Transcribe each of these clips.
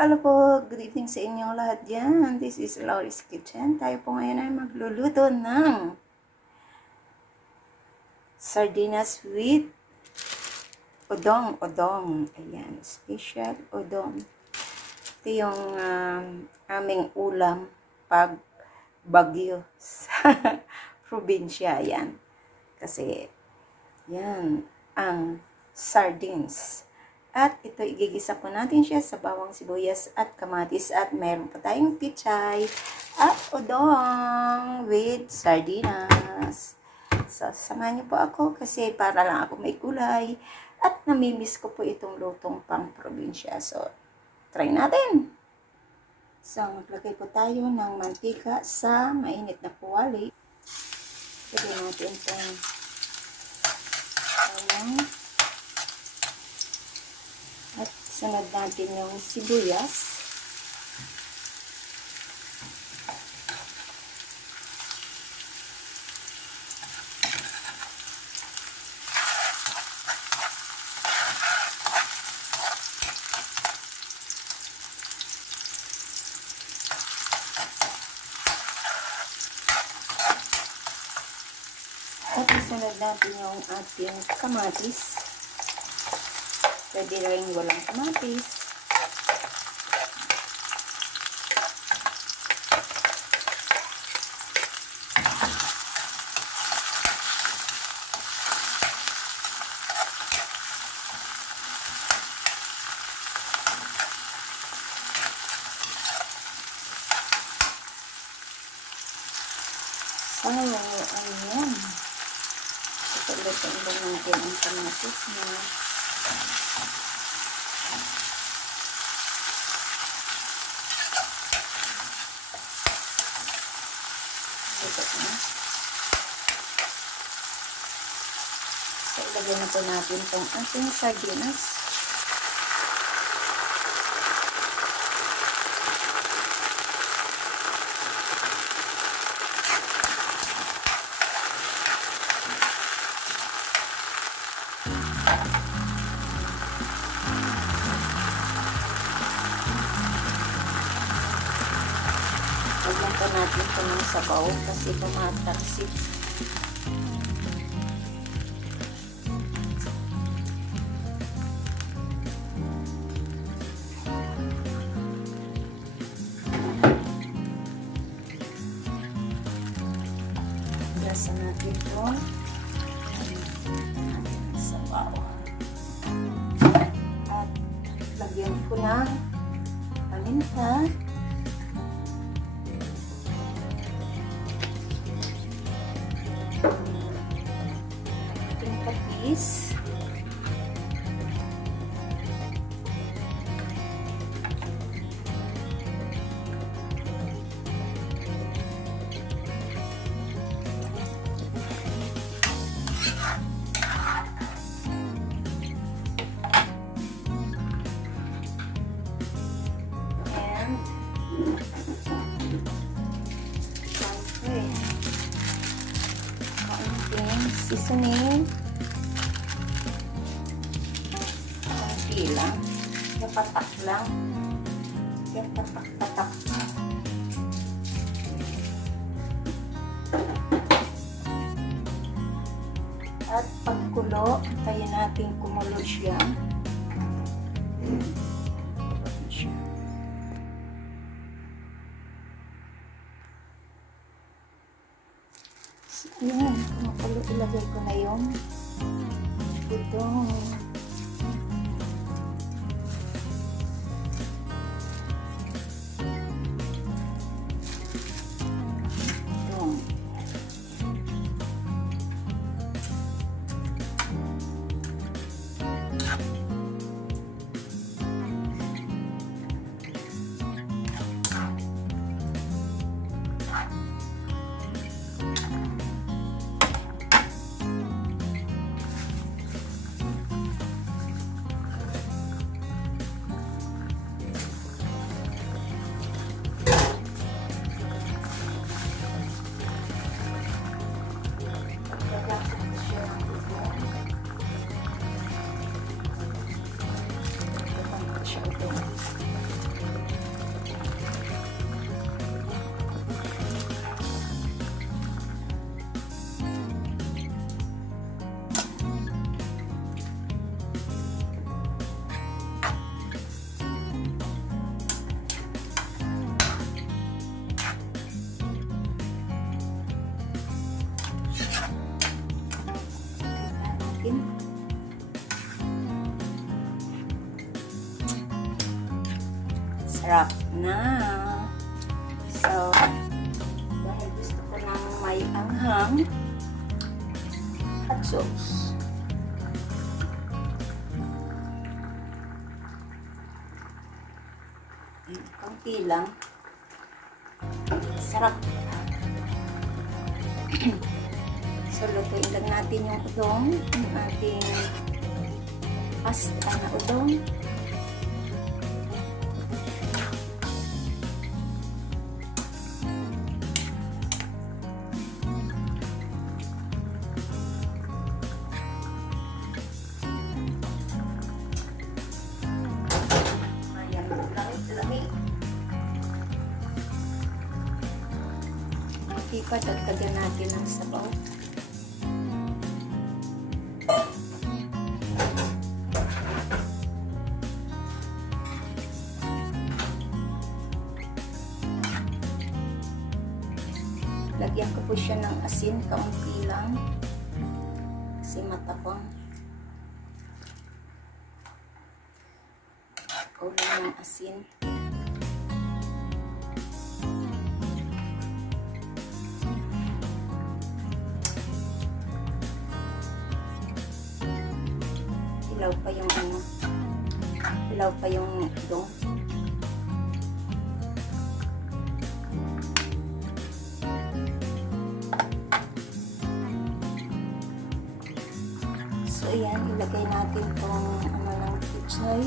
Hello po, good evening sa inyong lahat dyan. This is Laurie's Kitchen. Tayo po ngayon ay magluluto ng sardinas with odong. Ayan, special odong. Ito yung aming ulam pag bagyo sa probinsya. Yan. Kasi, yan ang sardines. At ito, igigisa po natin siya sa bawang sibuyas at kamatis. At meron pa tayong pichay at odong with sardinas. So, samahan niyo po ako kasi para lang ako may gulay. At namimiss ko po itong lutong pang probinsya. So, try natin. So, maglagay po tayo ng mantika sa mainit na puwali. Lagyan natin itong at sunod natin yung sibuyas. At isunod natin yung ating kamatis. Pwede rin walang kamatis. Sana yung yan. Ito ulit ang natin ang kamatis na. So, ilagay na po natin itong ating sardinas. Lagyan po natin ito ng sabaw kasi tumatalsik. Gasa natin ito. Sabaw. At lagyan ko ng paminta. Patis. Seasoning. Konti lang. Napatak lang. Patak. At pagkulo, tayo natin kumulo siya. Ayan, kumukulo, ilagay ko na yung udong. siya ito. natin. Sarap na. So, dahil gusto ko ng may anghang at sauce. Konti lang. Sarap. So, lutuin lang natin yung udong, yung ating pasta na udong. Ayan, lami. Okay pa, dagdagan natin ng sabaw. Lagyan ko po siya ng asin, kaunti lang. Kasi matapang. Kulang ng asin. Hilaw pa yung ano. Hilaw pa yung udong. So, ayan, ilagay natin itong ano ng pichay.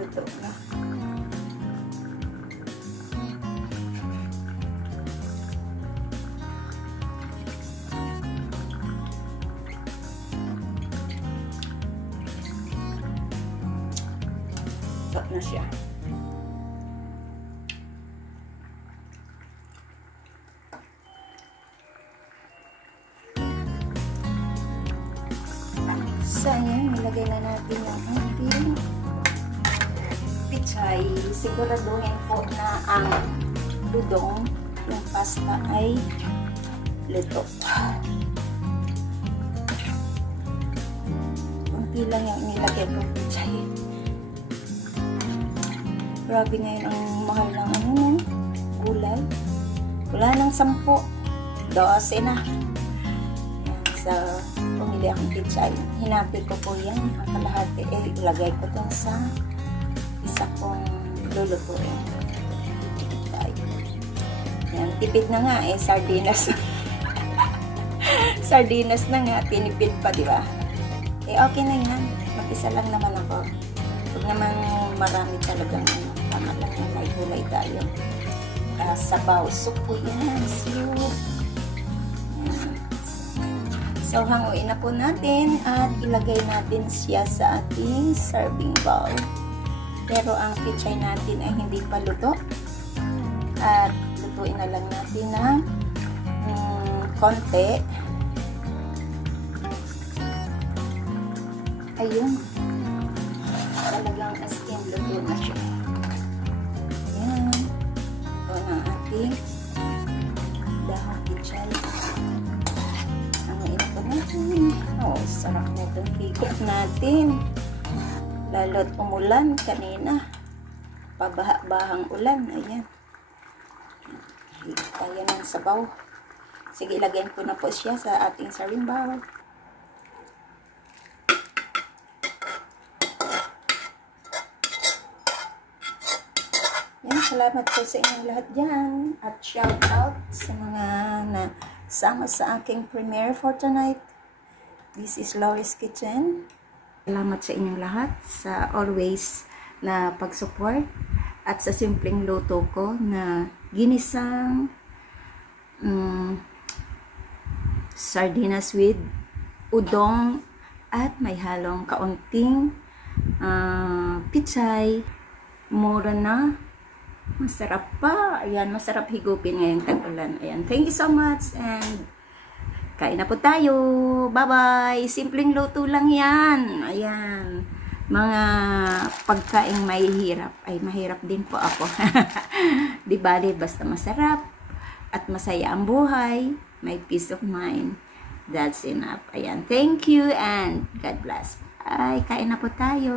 Luto na. Luto na siya. So, ayan, nilagay na natin yung ating pichay. Siguraduhin po na ang udong, yung pasta ay luto. Kunti lang yung nilagay ko pichay. Grabe ngayon ang mahal ng ano, gulay. Wala nang 10, 12 na. So, pumili akong pichay. Hinapit ko po yan. Ang kalahati, ilagay ko dun sa isa kong lulutuin. Yan, tipid na nga sardinas. Sardinas na nga, tinipid pa, di ba? Okay na yan. Mag-isa lang naman ako. Huwag naman marami talagang tama lang yung may gulay tayo. Sabaw, soup po yan. Soup. So, hanguin na po natin at ilagay natin siya sa ating serving bowl. Pero ang pichay natin ay hindi pa luto. At lutuin na lang natin ng konti. Ayun. Talagang as in luto na siya. Ayan. Ito na ating dahon pichay. Oh, sarap na itong higop natin. Lalo't umulan kanina. Pabaha-bahang ulan. Ayan. Higop tayo ng sabaw. Sige, ilagyan ko na po siya sa ating serving bowl. Ayan, salamat po sa inyong lahat dyan. At shout out sa mga nasama sa aking premiere for tonight. This is Laurie's Kitchen. Salamat sa inyong lahat sa always na pag-support at sa simpleng luto ko na ginisang sardinas with udong at may halong kaunting pichay. Mura na. Masarap pa. Ayan, masarap higupin ngayong tag-ulan. Ayan, thank you so much and kain na po tayo. Bye-bye. Simpleng luto lang yan. Ayan. Mga pagkaing mahirap. Ay, mahirap din po ako. Di bali, basta masarap at masaya ang buhay. May peace of mind. That's enough. Ayan. Thank you and God bless. Ay, kain na po tayo.